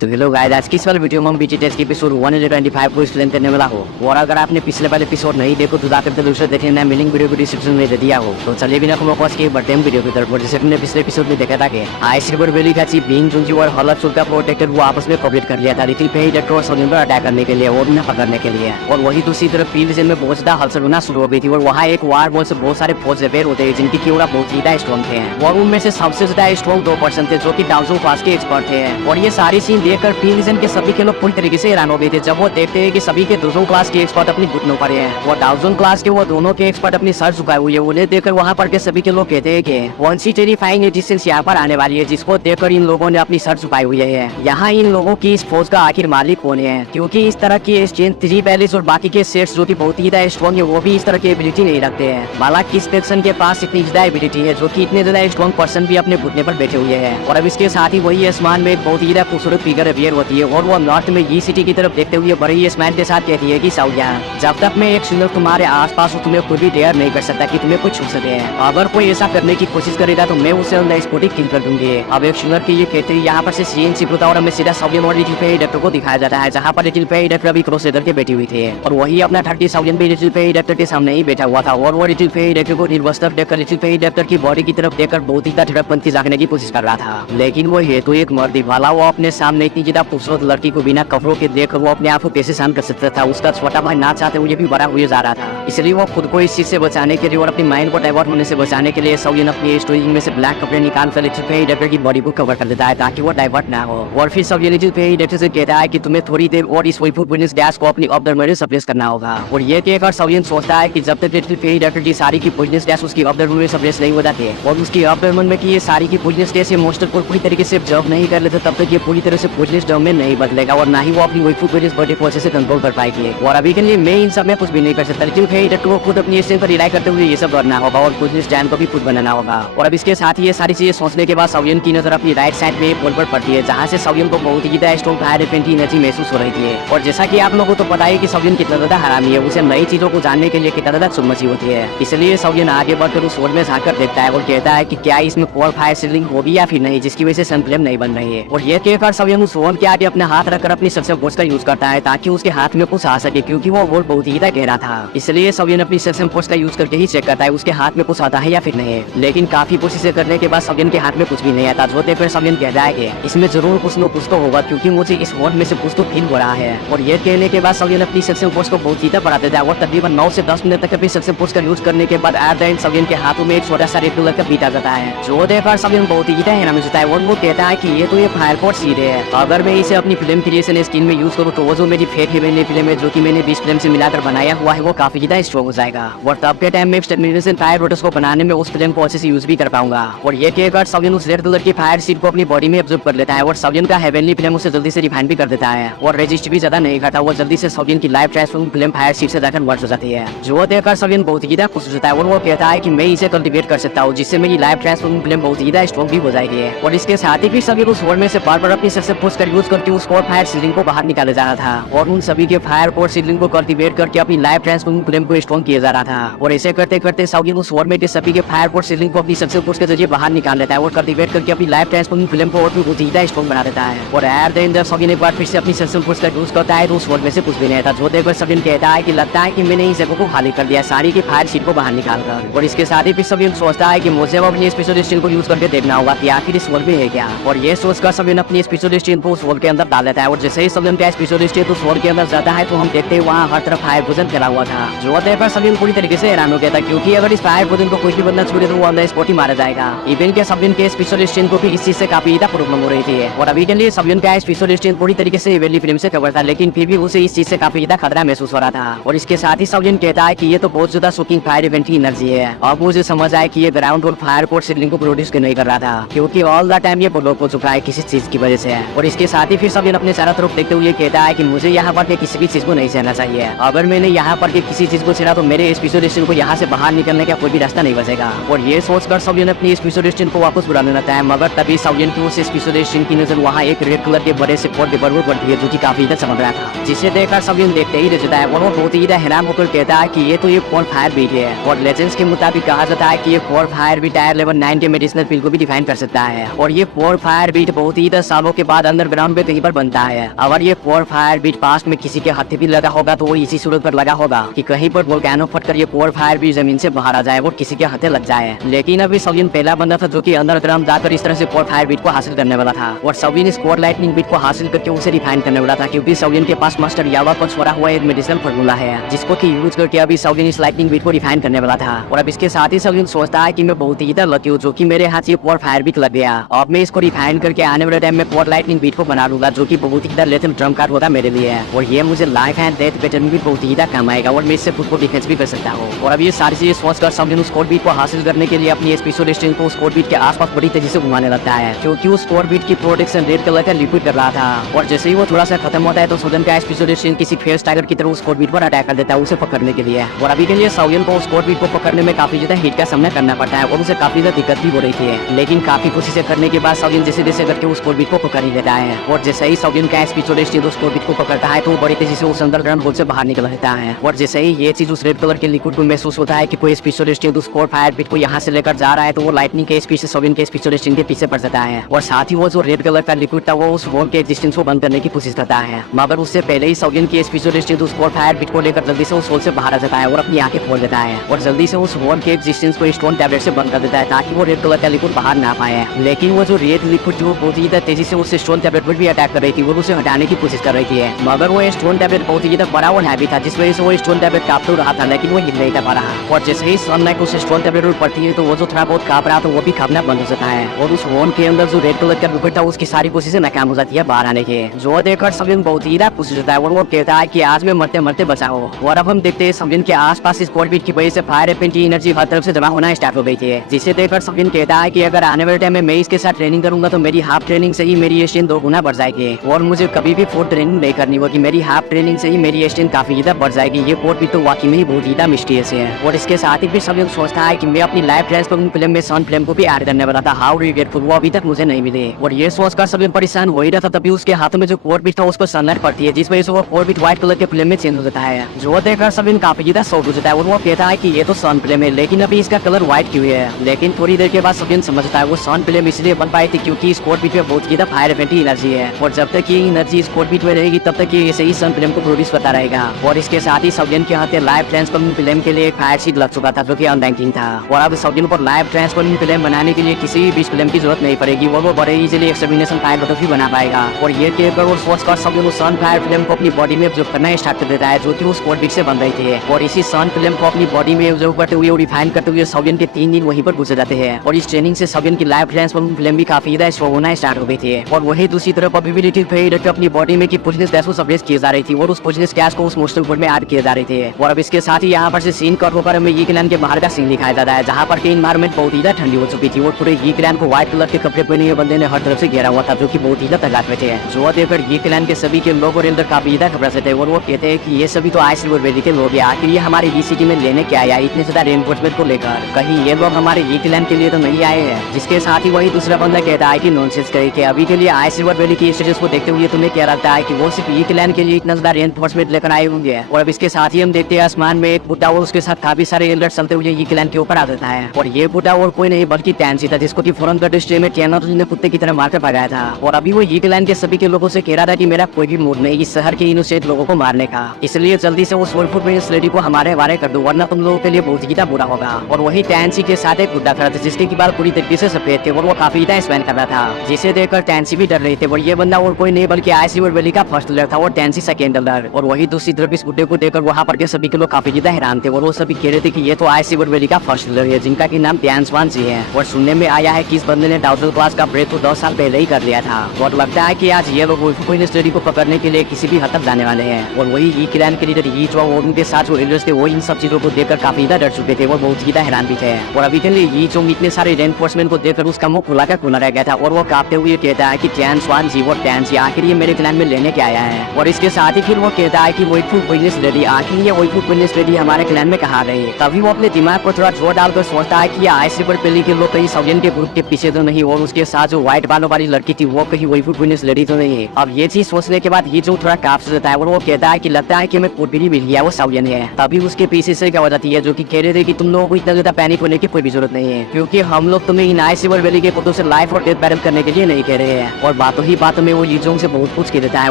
तो hello guys, आज की इस वाले वीडियो में हम बीटी टेस्ट की एपिसोड 125 को एक्सप्लेन करने वाला हो। और अगर आपने पिछले वाले एपिसोड नहीं देखो तो जाकर तो दूसरे देखने ना मिलिंग वीडियो को डिस्क्रिप्शन में दे दिया हो। तो चलिए बिना कोनो कॉस्ट के बढ़ते हैं वीडियो की तरफ। जैसे हमने पिछले एपिसोड में देखा था कि आइसबर्ग वैली का चीफ बिंग जुंजी और हलचुल का प्रोटेक्टर वो आपस में कॉपरेट कर लिया था लिटिल फेई डेक्टर और सोनियन पर अटैक करने के लिए और उन्हें पकड़ने के लिए। और वही दूसरी तरफ फील्ड में बहुत ज्यादा हलचल होना शुरू हो गई थी और वहाँ एक वार बॉल से बहुत सारे फौज रिपेयर होते हैं जिनकी कीड़ा बहुत ज्यादा स्ट्रॉन्ग थे और उनमें से सबसे ज्यादा स्ट्रॉन्ग 2% थे जो की डाउजो क्लास के एक्सपर्ट थे। और ये सारी सीन देखकर फील्ड के सभी के लोग पूरी तरीके से हैरान हो गए थे जब वो देखते हैं कि सभी के दूसरों क्लास के एक्सपर्ट अपनी घुटनों पर हैं और डाउजन क्लास के वो दोनों के एक्सपर्ट अपनी सर झुकाए हुए हैं। उन्हें देखकर वहाँ पर के सभी के लोग कहते हैं कि कौन सी टेरिफाइंग एडिशंस यहाँ पर आने वाली है जिसको देखकर इन लोगों ने अपनी सर झुकाए हुए है। यहाँ इन लोगों की इस फौज का आखिर मालिक कौन है, क्योंकि इस तरह की एक्सचेंज 3 पैलेस और बाकी के सेट्स जो की बहुत ही ज्यादा स्ट्रॉन्ग है वो भी इस तरह की एबिलिटी नहीं रखते हैं। हालांकि इस सेक्शन के पास इतनी ज्यादा एबिलिटी है जो की इतने ज्यादा स्ट्रॉन्ग पर्सन भी अपने घुटने पर बैठे हुए हैं। और अब इसके साथ ही वही आसमान में एक बहुत ही ज्यादा खूबसूरत फिगर अपियर होती है और वो नॉर्थ में ये सिटी की तरफ देखते हुए बड़े ही स्माइल के साथ कहती है कि साउया, जब तक मैं एक सिंगल तुम्हारे आसपास हूँ तुम्हें कोई भी डेयर नहीं कर सकता कि तुम्हें कुछ छू सके। अगर कोई ऐसा करने की कोशिश करेगा तो मैं उसे ऑन स्पॉट किल कर दूंगी। अब एक सिंगर की ये कहते हैं यहाँ पर से सीएनसी होता और हमें सीधा साउयन और लिटिल फेई डेक्टर को दिखाया जाता है जहाँ पर लिटिल फेई डेक्टर अभी क्रोसेडर के बैठी हुई थी और वही अपना 30 साउयन भी लिटिल फेई डेक्टर के सामने ही बैठा हुआ था और वो लिटिल फेई डेक्टर को निर्वस्त्र देखकर लिटिल फेई डेक्टर की बॉडी की तरफ देखकर बहुत ही ठिठकपंथी जागने की कोशिश कर रहा था। लेकिन वो है तो एक मर्दी वाला, वो अपने सामने इतनी ज्यादा खूबसूरत लड़की को बिना कपड़ों के देखकर वो अपने आप को कैसे शांत कर सकता था। उसका छोटा भाई ना चाहते हुए भी बड़ा हुए जा रहा था, इसलिए वो खुद को इस चीज से बचाने के लिए और अपनी माइंड को डाइवर्ट होने से बचाने के लिए साउयन अपनी स्टोरेज में से ब्लैक कपड़े निकाल कर लिटिल फेई डेक्टर की बॉडी को कवर कर देता है ताकि वो डाइवर्ट ना हो। और फिर साउयन लिटिल फेई डेक्टर से कहता है कि तुम्हें थोड़ी देर और इस वैफू पुलिस गैस को अपनी ऑब्जर्वर में सप्रेस करना होगा। और ये कहकर साउयन सोचता है कि जब तक लिटिल फेई डेक्टर की सारी की पुलिस गैस उसकी ऑब्जर्वर में सप्रेस नहीं हो जाती और उसकी ऑब्जर्वर में की ये सारी की पुलिस गैस ये मोस्टर को पूरी तरीके से ऑब्जर्व नहीं कर लेते तब तक ये पूरी तरह से पुलिस डॉम में नहीं बदलेगा और ना ही वो अपनी वैफू पुलिस बॉडी प्रोसेस से कंट्रोल कर पाएगी। और अभी के लिए मैं इन सब में कुछ भी नहीं कर सकता, लेकिन फेई डेक्टर को खुद अपनी स्ट्रेंथ पर रिलाई करते हुए ये सब करना होगा और पुलिस डैम को भी खुद बनाना होगा। और अब इसके साथ ही ये सारी चीजें सोचने के बाद साउयन की नजर अपनी राइट साइड में पोल पर पड़ती है जहाँ से साउयन को बहुत ही ज्यादा स्ट्रॉन्ग फायर एफिनिटी एनर्जी महसूस हो रही थी। और जैसा कि आप लोगों को तो पता है कि साउयन कितना ज्यादा हरामी है, उसे नई चीजों को जानने के लिए कितना ज्यादा चुनमची होती है। इसलिए साउयन आगे बढ़कर उस वर्ल्ड में झांककर देखता है और कहता है कि क्या इसमें कोर फायर सीलिंग होगी या फिर नहीं, जिसकी वजह से सन फ्लेम नहीं बन रही है। और ये कहकर साउयन उस वर्ल्ड के आगे अपने हाथ रखकर अपनी सबसे फोर्स का यूज करता है ताकि उसके हाथ में कुछ आ सके, क्योंकि वो वर्ल्ड बहुत ही गहरा था। इसलिए साउयन अपनी सक्सेम फोर्स का यूज करके ही चेक करता है उसके हाथ में कुछ आता है या फिर नहीं। लेकिन काफी कोशिशें करने के बाद साउयन के हाथ में कुछ भी नहीं आता, जो देखकर साउयन कहता है कि इसमें जरूर कुछ न कुछ तो होगा क्योंकि मुझे इस वर्ल्ड में से कुछ तो फील हो रहा है। और ये कहने के बाद साउयन अपनी सक्सेम फोर्स को बहुत ही बढ़ा देता है और तकरीबन 9 से 10 मिनट तक अपनी सक्सेम फोर्स का यूज करने के बाद एट द एंड साउयन के हाथों में एक छोटा सा रेड कलर का बीट आ जाता है, जो देखकर साउयन बहुत ही हैरान हो जाता है और वो कहता है कि ये तो ये फायर कोड सीड है, अगर मैं इसे अपनी फिल्म क्रिएशन स्किन में यूज करूँ तो वो जो मेरी फेक है फिल्म है जो कि मैंने 20 फिल्म से मिलाकर बनाया हुआ है वो काफी ज्यादा स्ट्रॉन्ग हो जाएगा और तब के टाइम में एक्सटर्मिनेशन फायर रोटर्स को बनाने में उस फिल्म को अच्छे से यूज भी कर पाऊंगा। और ये कहकर साउयन उस रेड कलर की फायर सीड को अपनी बॉडी में एब्जॉर्ब कर लेता है और साउयन का हेवनली फिल्म उसे जल्दी से रिफाइन भी कर देता है और रेजिस्ट भी ज्यादा नहीं करता, वो जल्दी से साउयन की life transform film fire seed से जाकर वर्ड हो जाती है, जो देखकर साउयन बहुत ही खुश हो जाता है और वो कहता है कि मैं इसे कल्टीवेट कर सकता हूँ जिससे मेरी लाइफ ट्रांसफॉर्म फिल्म बहुत ही स्ट्रॉन्ग भी हो जाएगी। और इसके साथ ही फिर साउयन उस वर्ल्ड में से बार-बार अपनी सक्सेस फोर्स का यूज करके उस कोर फायर सीलिंग को बाहर निकाला जा रहा था और उन सभी के फायर कोर सीलिंग को कल्टीवेट करके अपनी लाइफ ट्रांसफॉर्म फिल्म को स्ट्रॉन्ग किया जा रहा था। और ऐसे करते करते साउयन उस वर्ल्ड में के सभी के फायर कोर सीलिंग को अपनी सक्सेस फोर्स के जरिए बाहर निकाल लेता है और कल्टीवेट करके अपनी लाइफ ट्रांसफॉर्म फिल्म को और भी बहुत ही स्ट्रॉन्ग बना देता है। और एट द एंड जब साउयन एक बार फिर से अपनी सक्सेस फोर्स का यूज करता है तो उस वर्ल्ड में से कुछ भी नहीं था, जो देखकर साउयन कहता है कि लगता है कि मैंने इस जगह को खाली कर दिया सारी की फायर सीट को बाहर निकाल कर। और इसके साथ ही फिर साउयन सोचता है कि मुझे अपनी स्पेशल स्टील को यूज करके देखना होगा कि आखिर इस वर्ल्ड में है क्या। और ये सोचकर साउयन अपनी स्पेशल स्टील को उस वर्ल्ड के अंदर डाल देता है और जैसे ही साउयन का स्पेशल स्टील उस वर्ल्ड के अंदर जाता है तो हम देखते हैं वहाँ हर तरफ फायर भोजन फैला हुआ था, जो देखकर साउयन पूरी तरीके से हैरान हो गया था क्योंकि अगर इस फायर भोजन को कोई भी बंदा छूटे तो वो ऑन स्पॉट ही मारा जाएगा। इवन के साउयन के स्पेशल स्टील को भी इस चीज से काफी ज्यादा प्रॉब्लम हो रही थी और अभी के लिए साउयन का स्पेशल स्टील पूरी तरीके से वेली फिल्म से कवर था, लेकिन फिर भी उसे इस चीज से काफी ज्यादा खतरा महसूस हो रहा था। और इसके साथ ही साउयन कहता है कि ये तो बहुत ज्यादा शॉकिंग फायर इवेंट की एनर्जी है। अब मुझे समझ आया कि ये ग्राउंड और फायर कोड सीलिंग को प्रोड्यूस नहीं कर रहा था क्योंकि ऑल द टाइम ये ब्लॉक हो चुका है किसी चीज की वजह से। और इसके साथ ही फिर साउयन अपने चारों तरफ देखते हुए कहता है कि मुझे यहाँ पर किसी भी चीज को नहीं सहना चाहिए, अगर मैंने यहाँ पर किसी चीज को छेड़ा तो मेरे स्पेशल स्टील को यहाँ से बाहर निकलने का कोई भी रास्ता नहीं बचेगा। और ये सोचकर साउयन अपनी स्पेशल स्टील को वापस बुला लेना है, मगर तभी साउयन की उस स्पेशल स्टील की नजर वहाँ एक रेड कलर के बड़े से पोर्ट पेपर पर पड़ती है जो की काफी ज्यादा चमक रहा था, जिसे देखकर साउयन देखते ही रह जाता है और वो बहुत ही हैरान होकर कहता है कि ये तो ये कोर फायर बीट है। और लेजेंड्स के मुताबिक कहा जाता है कि ये कोर फायर बीट टायर लेवल 9 के मेडिसिनल फील्ड को भी डिफाइन कर सकता है और ये कोर फायर बीट बहुत ही 10 सालों के बाद अंडरग्राउंड पे कहीं पर बनता है। अगर ये कोर फायर बीट पास्ट में किसी के हाथ भी लगा होगा तो वो इसी सूरत पर लगा होगा कि कहीं पर वोल्केनो फटकर ये कोर फायर बीट जमीन से बाहर आ जाए और किसी के हाथे लग जाए। लेकिन अभी सविन पहला बंदा था जो कि अंडरग्राउंड जाकर इस तरह से कोर फायर बीट को हासिल करने वाला था और सविन इस कोर लाइटनिंग बीट को हासिल करके उसे रिफाइन करने वाला था, क्योंकि सविन के पास मास्टर यावा पर छोड़ा हुआ एक मेडिसिनल फार्मूला है जिसको कि यूज करके अभी सविन इस लाइटनिंग बीट को रिफाइन करने वाला था। और अब इसके साथ ही सविन सोचता है कि मैं बहुत ही लकी हूँ जो कि मेरे हाथ ये कोर फायर बीट लग गया। अब मैं इसको रिफाइन करके आने वाले टाइम में कोर लाइटनिंग बीट को बना लूंगा जो कि बहुत ही लेथल ड्रम कार्ड होगा मेरे लिए, और ये मुझे लाइफ एंड डेथ पैटर्न भी बहुत ही काम आएगा और मैं इससे खुद को डिफेंस भी कर सकता हूँ। और अब ये सारी चीजें सोचकर सविन उस कोर बीट को हासिल करने के लिए अपनी स्पेशल स्ट्रेंथ को उस कोर बीट के आसपास बड़ी तेजी से घुमाने लगता है, क्योंकि उस कोर बीट की प्रोटेक्शन रेड कलर का लिक्विड कर रहा था। और जैसे ही वो थोड़ा सा खत्म होता है तो सविन का स्पेशल स्ट्रेंथ किसी फेस टाइगर की तरह उस कोर बीट पर अटैक कर देता है उसे पकड़ने के लिए। और अभी के लिए सविन को उस कोर बीट को पकड़ने में काफी ज्यादा हिट का सामना करना पड़ता है और उसे काफी ज्यादा दिक्कत भी हो रही थी, लेकिन काफी कोशिशें करने के बाद सविन जैसे जैसे करके उस कोर बीट को पकड़ ही लेता है। और जैसे ही सविन का स्पेशल स्ट्रेंथ उस कोर बीट को पकड़ता है तो वो बड़ी तेजी से उस अंडरग्राउंड होल से बाहर निकल रहता है। और जैसे ही ये चीज उस रेड कलर के लिक्विड को महसूस होता है कि कोई स्पेशल स्ट्रेंथ उस कोर फायर बीट को यहाँ से लेकर जा रहा है तो वो लाइटनिंग के स्पीड से सविन के स्पेशल स्ट्रेंथ के पीछे पड़ जाता है। और साथ ही वो जो रेड कलर का लिक्विड था वो उस वॉल के एग्जिस्टेंस को बंद करने की कोशिश करता है, मगर उससे पहले ही सविन की स्पेशल स्ट्रेंथ उस कोर फायर बीट को लेकर जल्दी से उस वॉल से बाहर आ जाता है और अपनी आंखें खोल देता है और जल्दी से उस वॉल के एग्जिस्टेंस को स्टोन टैबलेट से बंद कर देता है ताकि वो रेड कलर का लिक्विड बाहर ना पाए। लेकिन वो जो रेड लिक्विड जो बहुत ही तेजी से उस स्टोन टैबलेट पर भी अटैक कर रही थी वो उसे हटाने की कोशिश कर रही थी, मगर वो स्टोन टैबलेट बहुत ही बड़ा और हैवी था जिस वजह से वो स्टोन टैबलेट कांप तो रहा था लेकिन वो हिल नहीं कर पा रहा। और जैसे ही सनलाइट उस स्टोन टैबलेट पर पड़ती है तो वो जो थोड़ा बहुत कांप रहा तो वो भी कांपना बंद हो जाता है और उस वॉल के अंदर जो रेड कलर का लिक्विड था उसकी सारी कोशिशें नाकाम हो जाती है बाहर आने के। जो देखकर सविन बहुत ही खुश होता है और वो कहता है कि आज मैं मरते मरते बचाओ। और अब हम देखते हैं सविन के आसपास इस कोर बीट की वजह से फायर एफिनिटी एनर्जी हर तरफ से जमा होना स्टार्ट हो गई थी, जिसे देखकर सविन कहता है कि अगर आने वाले टाइम में मैं इसके साथ ट्रेनिंग करूंगा तो मेरी हाफ ट्रेनिंग से ही मेरी स्ट्रेंथ 2 गुना बढ़ जाएगी और मुझे कभी भी फुल ट्रेनिंग नहीं करनी होगी, मेरी हाफ ट्रेनिंग से ही मेरी स्ट्रेंथ काफी ज्यादा बढ़ जाएगी। ये कोर बीट तो वाकई में ही बहुत ज्यादा मिस्टीरियस है। और इसके साथ ही भी सविन सोचता है कि मैं अपनी लाइफ ट्रांसफॉर्मिंग फिल्म में सन फ्लेम को भी ऐड करने वाला था, हाउ रिग्रेटफुल, वो अभी तक मुझे नहीं मिले। और ये सोचकर सविन परेशान हो ही रहा था तभी उसके हाथों में जो कोर बीट था उसको सनलाइट पड़ती है जिस वजह से वो कोर बीट व्हाइट कलर के फ्लेम में चेंज हो जाता है। जो देखकर सविन काफी ज्यादा शॉक हो जाता है और वो कहता है कि ये तो सन फ्लेम है लेकिन अभी इसका कलर व्हाइट क्यों है। लेकिन थोड़ी देर के बाद सविन समझता है वो सन फ्लेम इसलिए बन पाई थी क्योंकि इस कोर बीट में बहुत ज्यादा फायर एफिनिटी एनर्जी है और जब तक ये एनर्जी इस कोर बीट में रहेगी तब तक ये ऐसे ही सन फ्लेम को प्रोड्यूस करता रहेगा। और इसके साथ ही सविन के हाथ लाइव ट्रांसफॉर्मिंग फिल्म के लिए एक फायर शीट लग चुका था जो कि अनरैंकिंग था और अब सविन को लाइव ट्रांसफॉर्मिंग फिल्म बनाने के लिए किसी भी फिल्म की जरूरत नहीं पड़ेगी और वो बड़े इजीली एक्सटर्मिनेशन फायर भी बना पाएगा। और ये कहकर वो सोचकर सविन उस सन फायर फिल्म को अपनी बॉडी में ऑब्जर्व करना स्टार्ट कर देता है जो कि उस कोर बीट से बन रही थी। और इसी सन फिल्म को अपनी बॉडी में ऑब्जर्व करते हुए रिफाइन करते हुए सविन के 3 दिन वहीं पर गुजर जाते हैं और इस ट्रेनिंग से सविन की लाइव ट्रांसफॉर्मिंग फिल्म भी काफी ज्यादा स्ट्रॉन्ग होना स्टार्ट हो गई थी। और वही दूसरी तरफ अबिलिटी अपनी बॉडी में की पोजिशनस गैस को सप्रेस की जा रही थी और उस पोजिशनस गैस को उस मोस्टर कोड में ऐड किए जा रहे थे। और अब इसके साथ ही यहाँ पर से सीन कट होकर हमें ये क्लैन के बाहर का सीन दिखाया जाता है जहाँ पर की इन्वायरमेंट बहुत ही ठंडी हो चुकी थी और पूरे ये क्लैन को व्हाइट कलर के कपड़े पहने हुए बंदे ने हर तरफ से घेरा हुआ था जो कि बहुत ही तगात में थे। जो देखकर ये क्लैन के सभी के लोग और अंदर काफी ज्यादा घबरा से थे और वो कहते हैं कि ये सभी तो आइस रिवर वैली के लोग हैं, आखिर ये हमारे ये सिटी में लेने क्या आया इतने ज्यादा रेनफोर्समेंट को लेकर, कहीं ये लोग हमारे ये क्लैन के लिए तो नहीं आए हैं। जिसके साथ ही वही दूसरा बंदा कहता है कि नॉनसेंस कही कि अभी के लिए आइस रिवर वैली की स्टेटस को देखते हुए तुम्हें क्या लगता है कि वो सिर्फ ये क्लैन के लिए इतना ज्यादा रेनफोर्समेंट लेकर आए होंगे। और अब इसके साथ ही हम देखते हैं आसमान में एक बुड्ढा और उसके साथ काफी सारे एल्डर्स चलते हुए ये क्लैन के ऊपर आ जाता है और ये बुड्ढा और कोई नहीं बल्कि टैंसी था जिसको कि फौरन ब्रिटिश में टैनर ने कुत्ते की तरह मारकर भगाया था। और अभी वो ये क्लैन के सभी के लोगों से कह रहा था कि मेरा कोई भी मूड नहीं इस शहर के इनोसेंट लोगों को मारने का, इसलिए जल्दी से वो सोलफुट में इस लेडी को हमारे हवाले कर दो वरना तुम लोगों के लिए बहुत ही बुरा होगा। और वही टैंसी के साथ एक बुड्ढा खड़ा था जिसके की बाल पूरी तरीके से सफेद थे और वो काफी स्पेन कर रहा था जिसे देखकर टैंसी भी डर रहे थे। और ये बंदा और कोई नहीं बल्कि आइस रिवर वैली का फर्स्ट लेयर था और टैंसी सेकेंड लेयर। और वही दूसरी तरफ इस बुड्ढे को देखकर वहाँ पर के सभी के लोग काफी ज्यादा हैरान थे और वो सभी कह रहे थे कि ये तो आइस रिवर वैली का फर्स्ट लेयर है जिनका की नाम ध्यानस्वान जी है। और सुनने में आया है कि इस बंदे ने डाउटल क्लास का ब्रेक तो 10 साल पहले ही कर लिया था और लगता है कि आज ये लोग स्टडी को पकड़ने के लिए किसी भी हद तक जाने वाले हैं। और वही ये क्लैन के लीडर ये जो उनके साथ जो एल्डर्स थे वो इन सब चीजों को देखकर काफी ज्यादा डर चुके थे और बहुत ज्यादा हैरान भी थे। और अभी के लिए ये जो इतने सारे रेनफोर्समेंट को देखकर उसका मुंह खुला का खुला रह गया था और वो कांपते हुए कहता है कि टैनस्वान जी वो टैंसी आखिर ये मेरे क्लैन में लेने के आया है। और इसके साथ ही फिर वो कहता है कि वोइटफुल विटनेस लेडी आखिर ये वोइटफुल विटनेस लेडी हमारे क्लैन में कहाँ रही। तभी वो अपने दिमाग को थोड़ा जोर डालकर सोचता है कि आइस रिवर वैली के लोग कहीं सविन के ग्रुप के पीछे तो नहीं और उसके साथ जो व्हाइट बालों वाली लड़की थी वो कहीं वोइटफुल विटनेस लेडी तो नहीं है। अब ये चीज सोचने के बाद ये जो थोड़ा काफ से जाता है और वो कहता है कि लगता है कि मैं कुर्बी मिल गया वो सविन है। तभी उसके पीछे से क्या हो जाती है जो कि कह रहे थे कि तुम लोगों को इतना ज्यादा पैनिक होने की कोई भी जरूरत नहीं है क्योंकि हम लोग तुम्हें इन आइस रिवर वैली के कुत्तों से लाइफ और डेथ बैटल करने के लिए नहीं कह रहे हैं। और बातों ही बातों में वो यूजोंग से बहुत कुछ कह देता है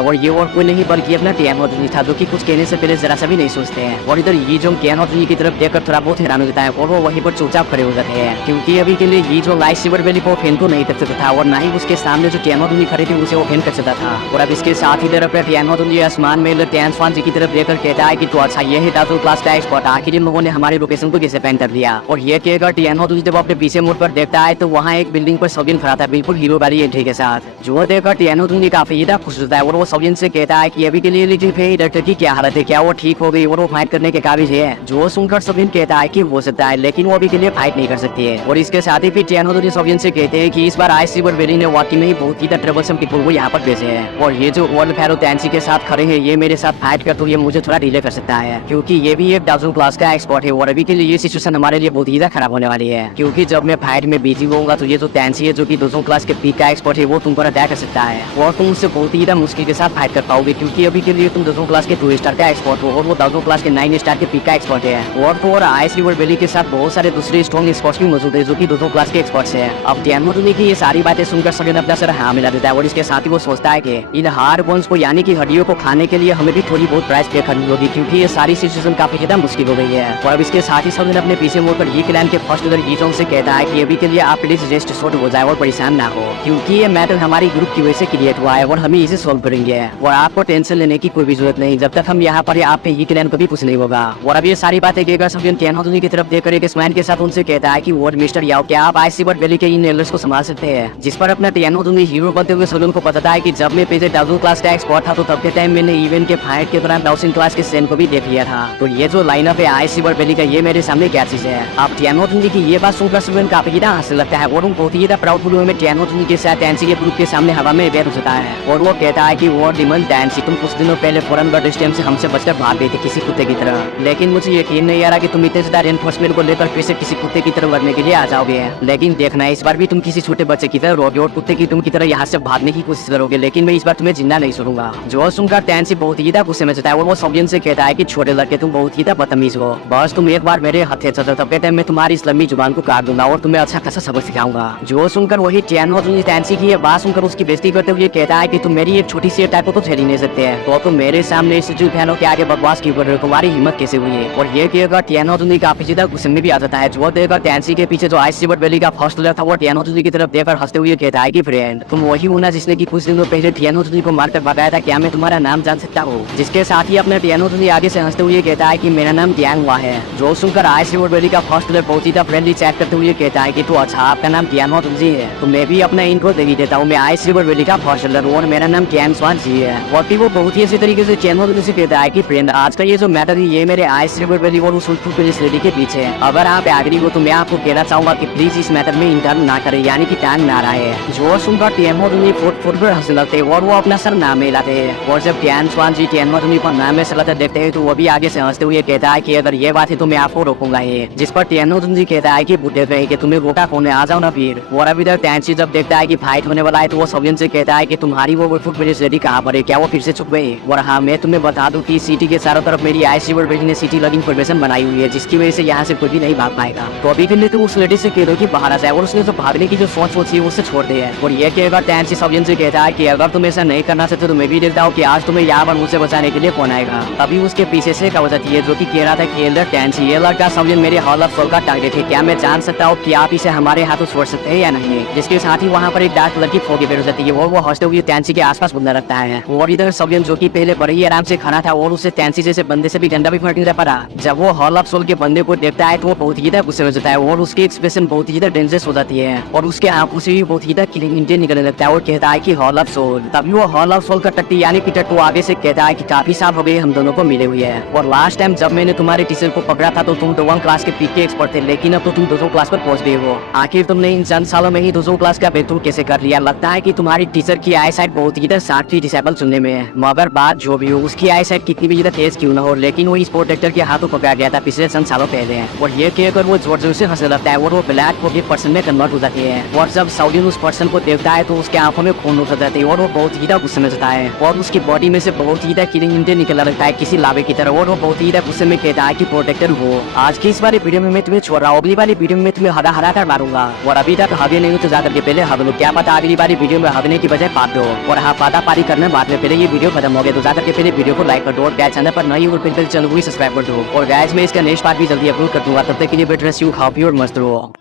और ये और कोई नहीं बल्कि अपना टियानोजुनी था, जो कि कुछ कहने से पहले जरा सा भी नहीं सोचते हैं। और इधर यूजोंग टियानोजुनी की तरफ देखकर थोड़ा बहुत हैरान हो जाता है और वो वहीं पर चुपचाप खड़े हो जाते हैं, क्योंकि अभी के लिए यूजोंग लाइट सिल्वर वैली को फेन तो नहीं कर सकता था और ना ही उसके सामने जो टियानोजुनी खड़ी थी उसे वो फेन कर सकता था। और अब इसके साथ ही इधर अपने टियानोजुनी आसमान में टियानस्वान जी की तरफ देखकर कहता है कि तो अच्छा ये है दादू क्लास का एक्सपर्ट, आखिर इन लोगों ने हमारे लोकेशन को कैसे पैन कर दिया। और ये कहकर टियानोजुनी जब अपने पीछे मुड़ पर देखता है तो वहाँ एक बिल्डिंग पर सोबियन खड़ा था, बिल्कुल हीरो वाली एंट्री के साथ। जो देखकर टियानोजुनी काफी ज्यादा खुश होता है और वो सोबियन से कहता है कि अभी के लिए लीजिए फिर डॉक्टर की क्या हालत है, क्या वो ठीक हो गई और वो फाइट करने के काबिल है। जो सुनकर सोबियन कहता है कि हो सकता है लेकिन वो अभी के लिए फाइट नहीं कर सकती है। और इसके साथ ही फिर टियानोजुनी सोबियन से कहते हैं कि इस बार आइस सिल्वर वैली ने वाकई में ही बहुत ही ट्रबलसम पीपल को यहाँ पर भेजे हैं और ये जो वर्ल्ड फेरो टैंसी के साथ खड़े हैं ये मेरे साथ फाइट कर तो ये मुझे थोड़ा डिले कर सकता है, क्योंकि ये भी एक डाउजन क्लास का एक्सपर्ट है और अभी के लिए ये सिचुएशन हमारे लिए बहुत ही खराब होने वाली है, क्योंकि जब मैं फाइट में बिजी होऊंगा तो ये जो टैंसी है जो कि डाउजन क्लास के पीक का एक्सपर्ट है वो तुम पर अटैक कर सकता है और तुम उससे बहुत ही मुश्किल के साथ फाइट कर पाओगे, क्योंकि अभी के लिए तुम डाउजन क्लास के 2 स्टार का एक्सपर्ट हो और वो डाउजन क्लास के 9 स्टार के पीक का एक्सपर्ट है। और तो और आइस रिवर वैली के साथ बहुत सारे दूसरे स्ट्रॉन्ग एक्सपर्ट्स भी मौजूद है जो कि डाउजन क्लास के एक्सपर्ट्स है। अब टियानोजुनी की ये सारी बातें सुनकर सोबियन अपना सर हाँ मिला देता है और इसके साथ ही वो सोचता है कि इन हार्ड बोन्स को यानी कि हड्डियों को खाने के लिए हमें भी थोड़ी बहुत प्राइस पे करनी होगी, क्योंकि ये सारी सिचुएशन काफी ज्यादा मुश्किल हो गई है। और अब इसके साथ ही सोबियन अपने पीछे मुड़कर ये क्लैन के फर्स्ट लीडर यीजोंग से कहता है कि अभी के लिए आप प्लीज रेस्ट शॉर्ट हो जाए और परेशान ना हो, क्योंकि ये मैटर हमारी ग्रुप की वजह से क्रिएट हुआ है और हमें इसे सोल्व करेंगे और आपको टेंशन लेने की कोई भी जरूरत नहीं, जब तक हम यहाँ पर आप पे ये क्लैन कभी कुछ नहीं होगा। और अब ये सारी बातें कहकर सोबियन टियानोजुनी की तरफ देखकर एक स्माइल के साथ उनसे कहता है कि वो मिस्टर याओ क्या आप आइस रिवर वैली के इन एल्डर्स को संभाल सकते हैं, जिस पर अपना टियानोजुनी हीरो बनते हुए सोबियन को पता है कि जब मैं पीछे डाउजन क्लास का एक्सपर्ट था तो तब के टाइम मैंने इवेंट के फाइट के दौरान डाउजन क्लास के सेन को भी देख लिया था। तो ये जो लाइनअप है आइस रिवर वैली का ये मेरे सामने क्या चीज है। आप टियानोजुनी की ये बात सुनकर सोबियन काफी ज्यादा हंसने लगता है और बहुत ही प्राउडफुल हुए में टियानोजुनी के साथ टैंसी के ग्रुप के सामने हवा में बैठ जाता है और वो कहता है कि वो डिमन टैंसी तुम कुछ दिनों पहले फॉरेन बर्ड स्टेम से हमसे बचकर भाग गई थी किसी कुत्ते की तरह, लेकिन मुझे यकीन नहीं आ रहा कि तुम इतने ज्यादा रेनफोर्समेंट को लेकर फिर से किसी कुत्ते की तरह लड़ने के लिए आ जाओगे। लेकिन देखना इस बार भी तुम किसी छोटे बच्चे की तरह रहोगे और कुत्ते की तुम की तरह यहाँ से भागने की कोशिश करोगे, लेकिन मैं इस बार तुम्हें जिंदा नहीं छोड़ूंगा। जो सुनकर टैंसी बहुत ही गुस्से में जाता है और वो सोबियन से कहता है कि छोटे लड़के तुम बहुत ही बदतमीज हो, बस तुम एक बार मेरे हथे चलो तब कहते मैं तुम्हारी इस लंबी जुबान को काट दूंगा और तुम्हें अच्छा खासा सबक सिखाऊंगा। जो सुनकर वही टियानोजुनी टैंसी की ये बात सुनकर उसकी बेइज्जती करते हुए कहता है कि तुम मेरी एक छोटी सी अटैक को तो झेल ही नहीं सकते हैं, तो तुम मेरे सामने इस जो फैनों के आगे बकवास क्यों कर रहे हो, तुम्हारी हिम्मत कैसे हुई है। और ये कहकर टियानोजुनी काफी ज्यादा गुस्से में भी आ जाता है। जो देखकर टैंसी के पीछे जो आइस रिवर वैली का फर्स्ट लीडर था वो टियानोजुनी की तरफ देखकर हंसते हुए कहता है कि फ्रेंड तुम वही हो ना जिसने की कुछ दिनों पहले टियानोजुनी को मारकर भगाया था, क्या मैं तुम्हारा नाम जान सकता हूँ। जिसके साथ ही अपने टियानोजुनी आगे से हंसते हुए कहता है कि मेरा नाम टियांग हुआ है। जो सुनकर आइस रिवर वैली का फर्स्ट लीडर बहुत ही फ्रेंडली चैट करते हुए कहता है कि तो अच्छा आपका नाम टियानोजुनी है, तो मैं भी अपना इंट्रो दे देता हूँ। मैं आइस रिवर वैली का फर्स्ट लीडर और मेरा नाम टियानस्वान जी है। और फिर वो बहुत ही अच्छी तरीके से टियानोजुनी से कहता है कि फ्रेंड आज का ये जो मैटर है ये मेरे आइस रिवर वैली और उस पुलिस लेडी के पीछे है। अगर आप एग्री हो तो मैं आपको कहना चाहूंगा कि प्लीज इस मैटर में इंटर्न ना करे, यानी कि टांग ना रहे। जो सुनकर टियानोजुनी फुट पर हंसने लगते हैं और वो अपना सर नाम में लाते हैं। और जब टियानस्वान जी टियानोजुनी को नाम में सलाते देखते हैं तो वो भी आगे से हंसते हुए कहता है कि अगर ये बात है तो मैं आपको रोकूंगा ही। जिस पर टियानोजुनी कहता है कि बुढ़े गए कि तुम्हें रोका कौन है, आ जाओ ना फिर। और अभी तक टैंसी जब देखता है कि फाइट होने वाला है तो वो सोबियन से कहता है कि तुम्हारी वो फुट पुलिस लेडी कहाँ पर है, क्या वो फिर से छुप गई। और हाँ मैं तुम्हें बता दूं कि सिटी के चारों तरफ मेरी आइस रिवर वैली ने सिटी लॉगिंग फॉर्मेशन बनाई हुई है, जिसकी वजह से यहाँ से कोई भी नहीं भाग पाएगा। तो अभी के लिए तो उस लेडी से कह दो कि बाहर आ जाए और उसने जो भागने की जो सोच सोची है उससे छोड़ दे। और ये कहकर टैंसी सोबियन से कहता है कि अगर तुम ऐसा नहीं करना चाहते तो मैं भी देखता हूँ कि आज तुम्हें यहाँ पर मुझसे बचाने के लिए कौन आएगा। तभी उसके पीछे से कहा जाती है जो कि कह रहा था कि एल्डर टैंसी ये लड़का सोबियन मेरे हॉल ऑफ सोल का टारगेट है, क्या मैं जान सकता हूँ कि आप इसे हमारे हाथों छोड़ सकते हैं या नहीं। जिसके साथ ही वहाँ पर एक डार्क लड़की फोके बैठ जाती है और वो हंसते हुए टैंसी के आसपास बुलने लगता है। और इधर सोबियन जो कि पहले बड़े ही आराम से खाना था और उसे टैंसी जैसे बंदे से भी डंडा भी फटने पड़ा। जब वो हॉल ऑफ सोल के बंदे को देखता है तो वो बहुत ही गुस्से में जाता है और उसकी एक्सप्रेशन बहुत ही डेंजरस हो जाती है और उसके आंखों से भी बहुत ही किलिंग इंटेंट निकलने लगता है और कहता है कि हॉल ऑफ सोल। तभी वो हॉल ऑफ सोल का टट्टी यानी कि टट्टू आगे से कहता है कि काफी साल हो गए हम दोनों को मिले हुए हैं और लास्ट टाइम जब मैंने तुम्हारे टीचर को पकड़ा था तो तुम तो 1 क्लास के पीक के एक्सपर्ट थे, लेकिन अब तो तुम 200 क्लास पर पहुंच गए हो। आखिर तुमने इन चंद सालों में ही 200 क्लास का बेतुल कैसे कर लिया। लगता है कि तुम्हारी टीचर की आई साइट बहुत ही शार्प थी डिसेबल सुनने में, मगर बात जो भी हो उसकी आई साइट कितनी भी ज्यादा तेज क्यों ना हो, लेकिन वो इस प्रोटेक्टर के हाथों पकड़ा गया था पिछले चंद सालों पहले। और ये कहकर वो जोर जोर से हंसने लगता है और वो ब्लैक को पर्सन में कन्वर्ट हो जाती है। और जब साउदिन उस पर्सन को देखता है तो उसके आंखों में खून उतर जाती है और वो बहुत ही गुस्से में जाता है और उसकी बॉडी में से बहुत ही किलिंग इंटेंट निकलने लगता है किसी लावे की तरह और वो बहुत ही गुस्से में कहता है कि प्रोटेक्टर हो आज की इस वाली वीडियो में मैं तुम्हें छोड़ रहा हूँ, अगली वाली वीडियो में तुम्हें हरा हरा कर मारूंगा। और अभी तक हगे नहीं हो तो ज्यादा के पहले हग लो, क्या पता अगली वाली वीडियो वीडियो में हगने की बजाय पाप दो। और हाँ, पादा पारी करने बाद में पहले ये वीडियो खत्म हो गया तो जाकर के पहले वीडियो को लाइक कर दो और गाइस चैनल पर नई और चैनल को भी सब्सक्राइब कर दो। और गाइस मैं इसका नेक्स्ट पार्ट भी जल्दी अपलोड कर दूंगा, तब तक के लिए बेटर सी यू, हैप्पी और मस्त रहो।